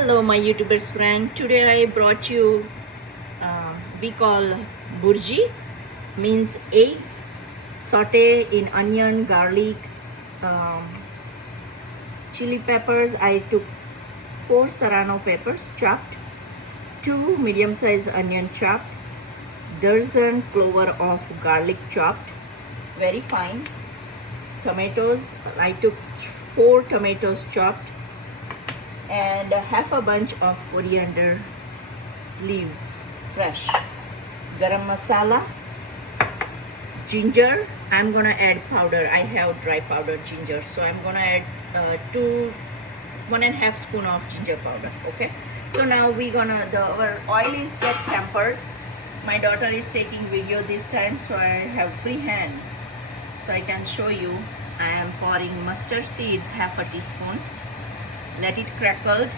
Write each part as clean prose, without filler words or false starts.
Hello, my YouTubers friend. Today I brought you we call Bhurgi, means eggs saute in onion, garlic, um, chili peppers. I took 4 serrano peppers chopped, 2 medium-sized onion chopped, dozen clover of garlic chopped, very fine. Tomatoes. I took 4 tomatoes chopped, and half a bunch of coriander leaves, fresh. Garam masala, ginger. I'm gonna add powder. I have dry powdered ginger, so I'm gonna add 1.5 spoon of ginger powder. Okay. So now our oil is get tempered. My daughter is taking video this time, so I have free hands, so I can show you. I am pouring mustard seeds, half a teaspoon. Let it crackle.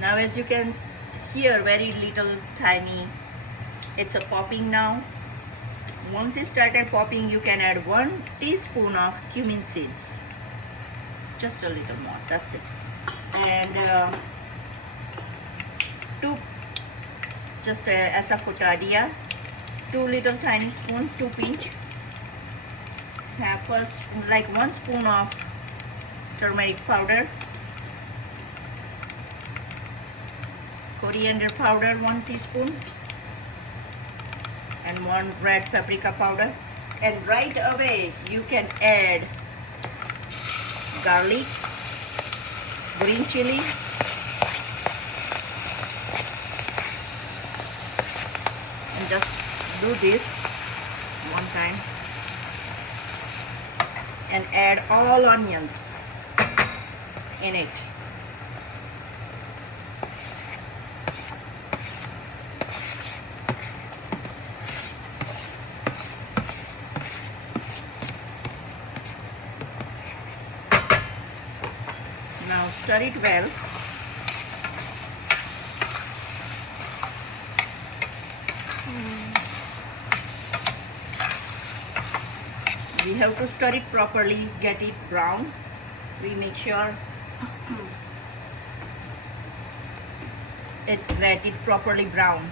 Now as you can hear, very little tiny, it's a popping now. Once it started popping, you can add 1 teaspoon of cumin seeds, just a little more, that's it. And just essa futadia, 2 little tiny spoon, 2 pinch, half a spoon, like 1 spoon of turmeric powder, coriander powder 1 teaspoon, and 1 red paprika powder. And right away you can add garlic, green chili, and just do this one time and add all onions in it. Now stir it well. We have to stir it properly, get it brown. We make sure get it properly brown.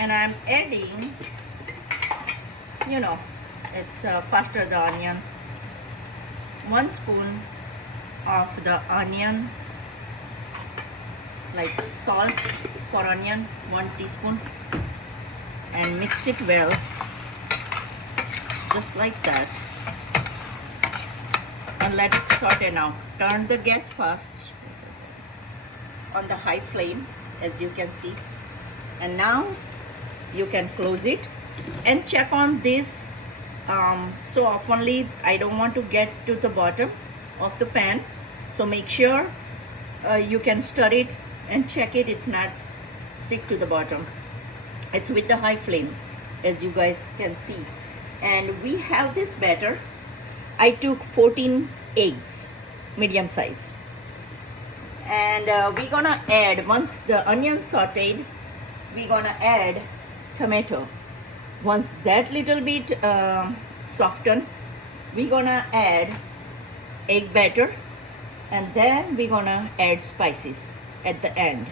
And I'm adding, it's faster the onion, 1 spoon of the onion, like salt for onion, 1 teaspoon, and mix it well, just like that, and let it saute. Now turn the gas fast on the high flame, as you can see, and now you can close it and check on this. So oftenly I don't want to get to the bottom of the pan, so make sure you can stir it and check it, it's not stick to the bottom. It's with the high flame, as you guys can see. And we have this batter. I took 14 eggs, medium size, and we're gonna add, once the onion sauteed, we're gonna add tomato. Once that little bit soften, we're gonna add egg batter, and then we're gonna add spices at the end.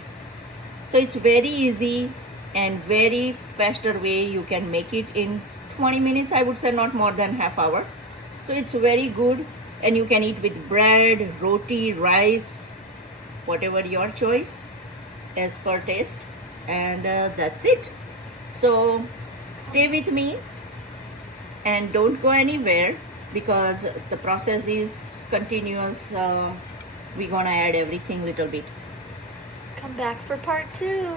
So it's very easy and very faster way. You can make it in 20 minutes, I would say, not more than half hour. So it's very good, and you can eat with bread, roti, rice, whatever your choice, as per taste. And that's it. So stay with me and don't go anywhere, because the process is continuous. We're gonna add everything little bit. Come back for part 2.